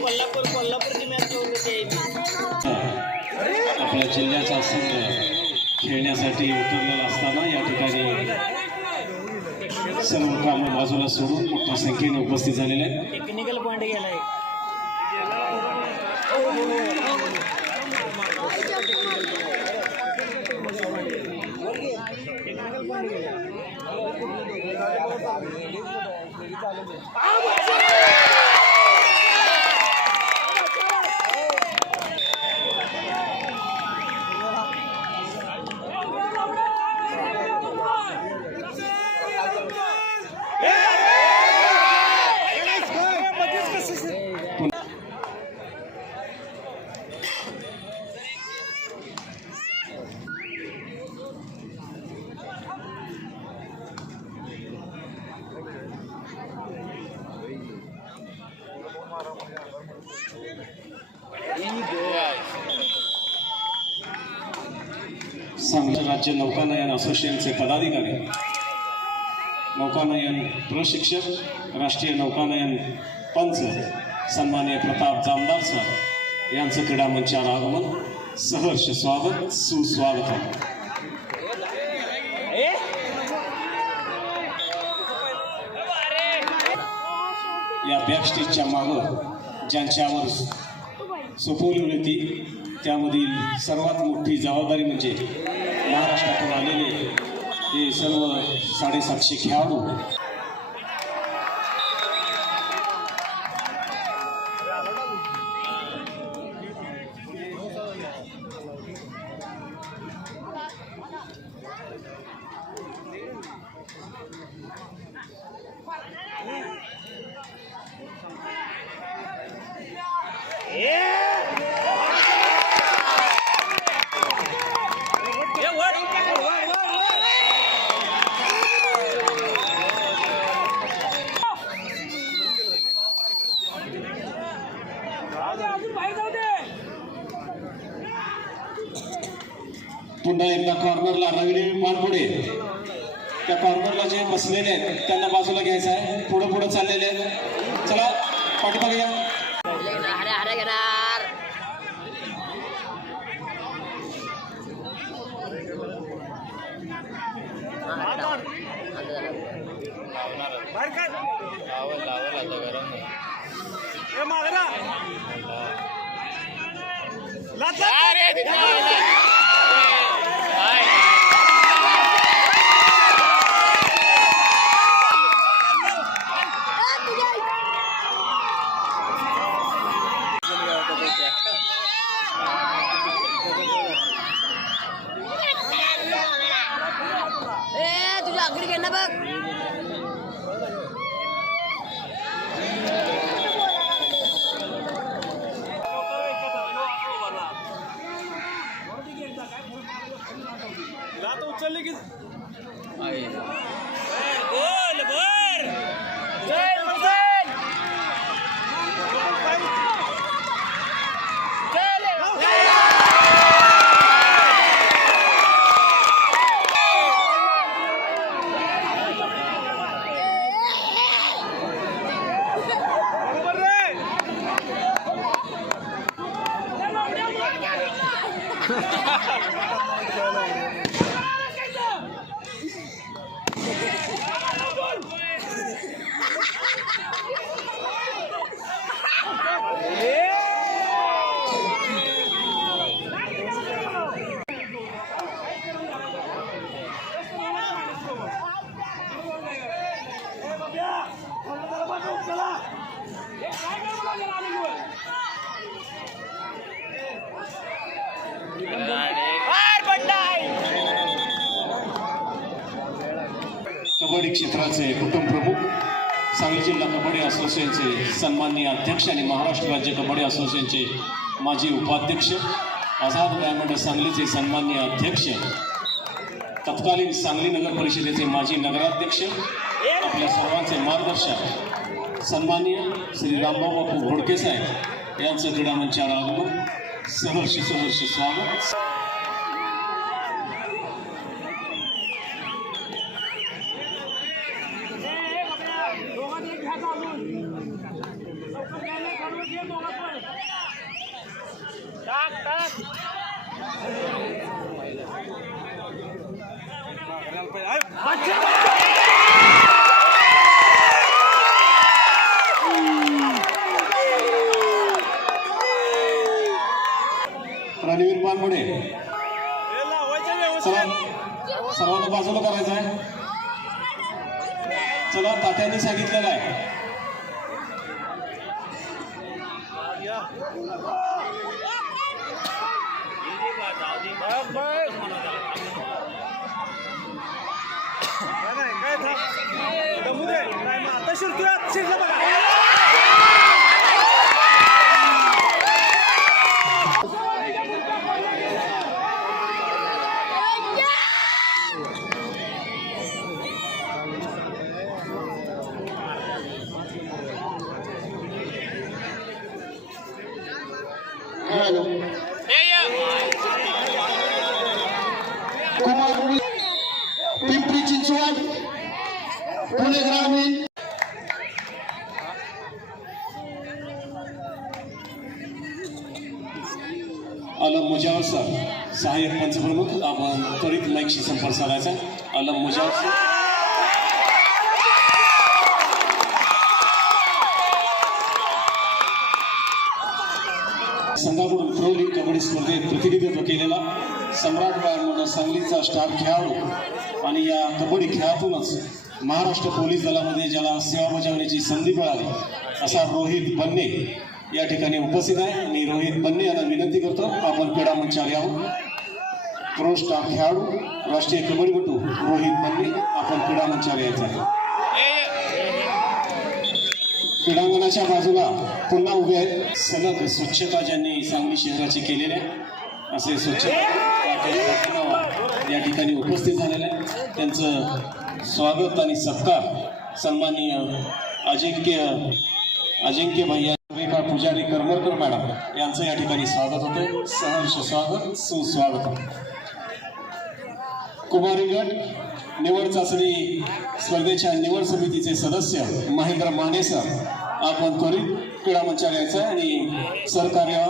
कोल्हापूरची मॅच होते आपल्या जिल्ह्याचा संघ खेळण्यासाठी उतरलेला असताना या ठिकाणी सर्व कामं बाजूला सोडून मोठ्या संख्येने उपस्थित झालेले आहेत. टेक्निकल पॉइंट गेलाय. सांगली राज्य नौकानयन असोसिएशनचे पदाधिकारी, नौकानयन प्रशिक्षक, राष्ट्रीय नौकानयन पंच सन्माननीय प्रताप जामदार सर यांचं क्रीडा मंचावर आगमन सहर्ष स्वागत सुस्वागत. या बॅकस्टेजच्या मागं ज्यांच्यावर सोपवली होती त्यामधील सर्वात मोठी जबाबदारी म्हणजे महाराष्ट्रातून आलेले हे सर्व 750 खेळाडू. पुन्हा एकदा कॉर्नरला रगडी पानपुढे, त्या कॉर्नरला जे बसलेले आहेत त्यांना बाजूला घ्यायचं आहे. पुढे पुढे चाललेले आहेत. चला पाठीमागे या. कबड्डी क्षेत्राचे कुटुंब प्रमुख, सांगली जिल्हा कबड्डी असोसिएशनचे सन्माननीय अध्यक्ष आणि महाराष्ट्र राज्य कबड्डी असोसिएशनचे माजी उपाध्यक्ष, आझाद व्यायाममंडळ सांगलीचे सन्माननीय अध्यक्ष, तत्कालीन सांगली नगर परिषदेचे माजी नगराध्यक्ष, आपल्या सर्वांचे मार्गदर्शक सन्माननीय श्री रामभाऊ बापू घोडके साहेब यांचं क्रीडा मंचावर आगमन सहर्ष स्वागत. रणवीर पानमुडे चला सर्वांना बाजूला करायचं आहे. चला तात्यांनी सांगितलेलं आहे. आता शिरतोय बघा. कुमार पिंपरी चिंचवड पुणे ग्रामीण अलम मुजावर सर सहाय्यक पंचप्रमुख आपण त्वरित माईकशी संपर्क साधायचा. अलम मुजावर सर संघाकडून प्रो लीग कबड्डी स्पर्धेत प्रतिनिधित्व केलेला सम्राट म्हणून सांगलीचा स्टार खेळाडू आणि या कबड्डी खेळातूनच महाराष्ट्र पोलीस दलामध्ये ज्याला सेवा बजावण्याची संधी मिळाली असा रोहित बन्ने या ठिकाणी उपस्थित आहे. आणि रोहित बन्ने यांना विनंती करतो आपण क्रीडा मंचावर यावं. प्रो स्टार खेळाडू राष्ट्रीय कबड्डीपटू रोहित बन्ने आपण क्रीडा मंचावर यायचं आहे. क्रीडांगणाच्या बाजूला पुन्हा उभे आहेत सलग स्वच्छता ज्यांनी सांगली शहराची केलेल्या असे स्वच्छता या ठिकाणी उपस्थित झालेले आहे. त्यांचं स्वागत आणि सत्कार सन्माननीय अजिंक्य भैया रेखा पुजारी करमरकर मॅडम यांचं या ठिकाणी स्वागत होतं. सहर्ष स्वागत सुस्वागत. कुमारी गट निवड चाचणी स्पर्धेच्या निवड समितीचे सदस्य महेंद्र माने सर आपण त्वरित क्रीडा मंचावर यायचं आणि सहकार्य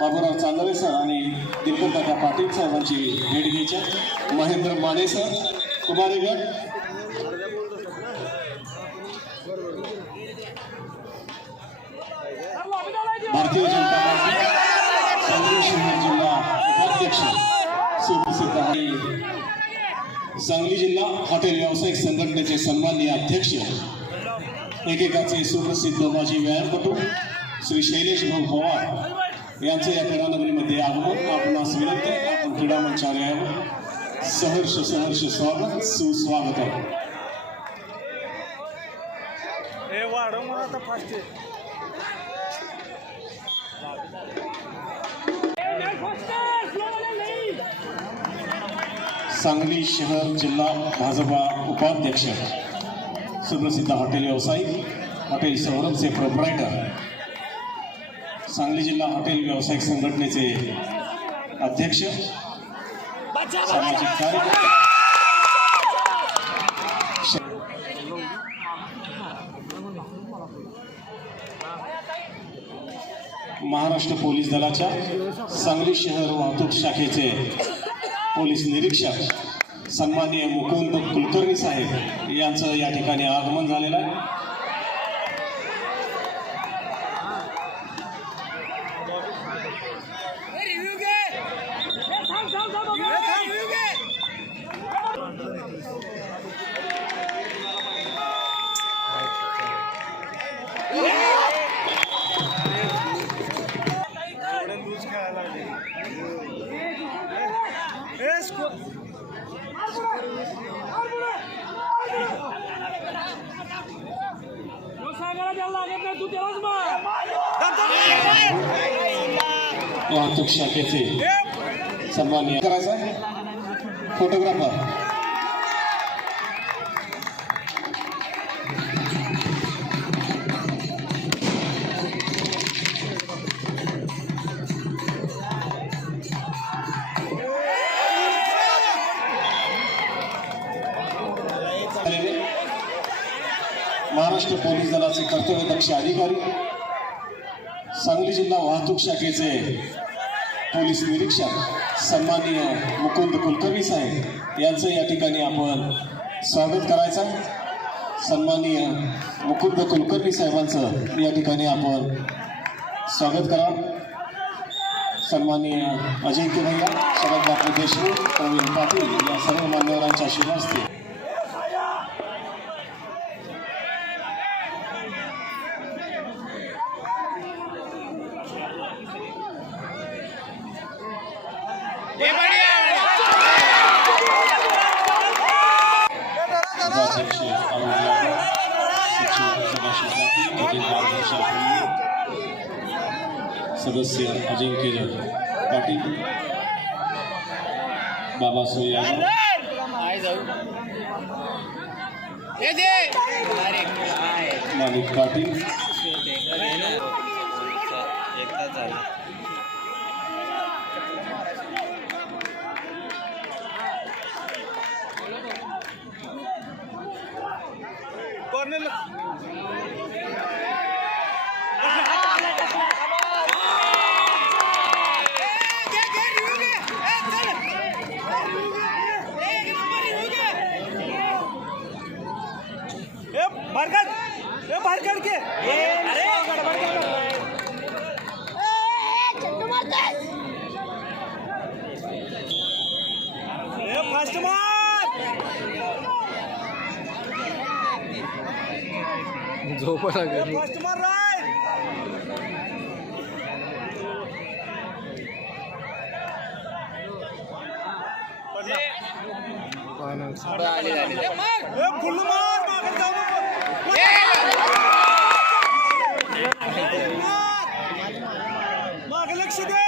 बाबूराव चांदळे सर आणि दिलकरदादा पाटील साहेबांची भेट घ्यायची. महेंद्र माने सर कुमारी गट भारतीय जनता पार्टी सांगली शहर जिल्हा उपाध्यक्ष सुप्रसिद्ध आणि सांगली जिल्हा हॉटेल व्यावसायिक संघटनेचे सन्माननीय अध्यक्ष एकेकाचे सुप्रसिद्ध माजी व्यायामपटू श्री शैलेश भाऊ पवार यांचं या क्रीडानगरीमध्ये आगमन आपणास विनंती आपण क्रीडा मंचावर यावं. सहर्ष सहर्ष स्वागत सुस्वागत आहे. सांगली शहर जिल्हा भाजपा उपाध्यक्ष सुप्रसिद्ध हॉटेल व्यावसायिक हॉटेल सौरभचे प्रोप्रायटर सांगली जिल्हा हॉटेल व्यावसायिक संघटनेचे अध्यक्ष सामाजिक कार्यकर्ते महाराष्ट्र पोलीस दलाच्या सांगली शहर वाहतूक शाखेचे पोलीस निरीक्षक सन्माननीय मुकुंद कुलकर्णी साहेब यांचं या ठिकाणी आगमन झालेलं आहे. वाहतूक शाखेचे सन्माननीय करायचा फोटोग्राफर महाराष्ट्र पोलीस दलाचे कर्तव्यदक्ष अधिकारी सांगली जिल्हा वाहतूक शाखेचे पोलीस निरीक्षक सन्माननीय मुकुंद कुलकर्णी साहेब यांचं या ठिकाणी आपण स्वागत करायचं. सन्माननीय मुकुंद कुलकर्णी साहेबांचं या ठिकाणी आपण स्वागत करावं. सन्माननीय अजिंक्य भैया, शरद बापू देशमुख, प्रवीण पाटील या सर्व मान्यवरांच्या शुभ हस्ते अध्यक्ष सचिव सदाशिव पाटील, सदस्य अजिंक्य पाटील, बाबासाहेब यादव, माणिक पाटील, बाहर करके फास्ट मार झोपा लागली. फास्ट मार राईट फुल मार मागे जाऊ मागे लक्ष दे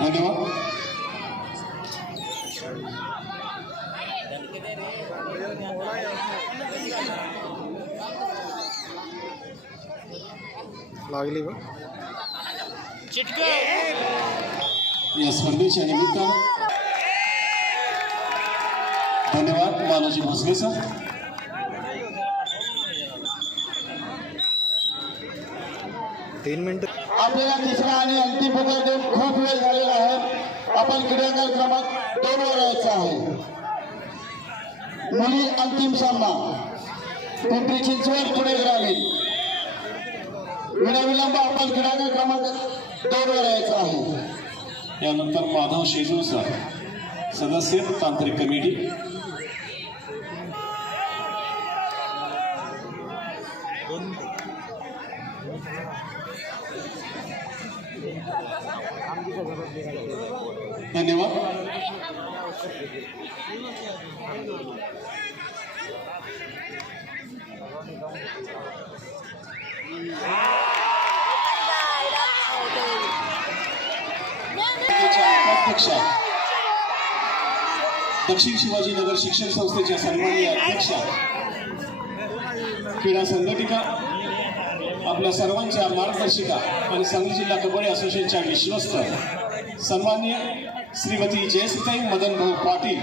धन्यवाद. लागली बा या स्पर्धेच्या निमित्तानं धन्यवाद मानवजी भोसले सर. तीन मिनिट. आपल्याला तिसरा आणि अंतिम पुकार देऊन खूप वेळ झालेला आहे. आपण क्रीडांगण क्रमांक 2 वर यायचं आहे. मुली अंतिम सामना पिंपरी चिंचवड पुणे ग्रामीण. विनाविलंब आपण क्रीडांगण क्रमांक 2 वर यायचं आहे. यानंतर माधव शेजू सर, सदस्य तांत्रिक कमिटी. धन्यवाद. उपाध्यक्ष दक्षिण शिवाजीनगर शिक्षण संस्थेच्या सन्माननीय अध्यक्ष, क्रीडा संघटिका, आपल्या सर्वांच्या मार्गदर्शिका आणि सांगली जिल्हा कबड्डी असोसिएशनच्या विश्वस्त सन्माननीय श्रीमती जयश्रीताई मदन भाऊ पाटील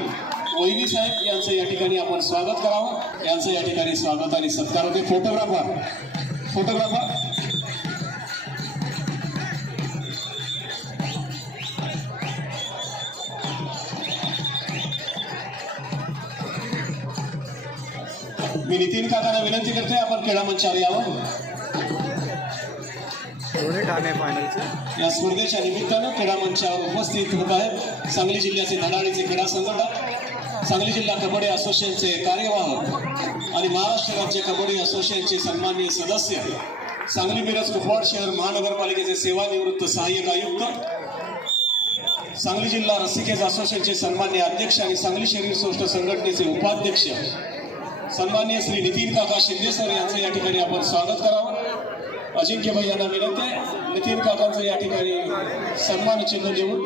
वहिनी साहेब यांचं या ठिकाणी आपण स्वागत करावं. यांचं या ठिकाणी स्वागत आणि सत्कार होते. फोटोग्राफर मी नितीन काकांना विनंती करते आपण क्रीडा मंचावर यावं. दोन्ही ठाणे फायनलचे या स्पर्धेच्या निमित्तानं क्रीडा मंचावर उपस्थित होत आहेत सांगली जिल्ह्याचे धडाडीचे क्रीडा संघटक, सांगली जिल्हा कबड्डी असोसिएशनचे कार्यवाह आणि महाराष्ट्र राज्य कबड्डी असोसिएशनचे सन्माननीय सदस्य, सांगली मिरज कुपवाड शहर महानगरपालिकेचे सेवानिवृत्त सहाय्यक आयुक्त, सांगली जिल्हा रस्सीखेच असोसिएशनचे सन्माननीय अध्यक्ष आणि सांगली शहरी सौष्ठ संघटनेचे उपाध्यक्ष सन्माननीय श्री नितीन काका शिंदे सर यांचं या ठिकाणी आपण स्वागत करावं. अजिंक्य भाई यांना विनंती आहे नितीन काकांचं या ठिकाणी सन्मान चिन्ह देऊन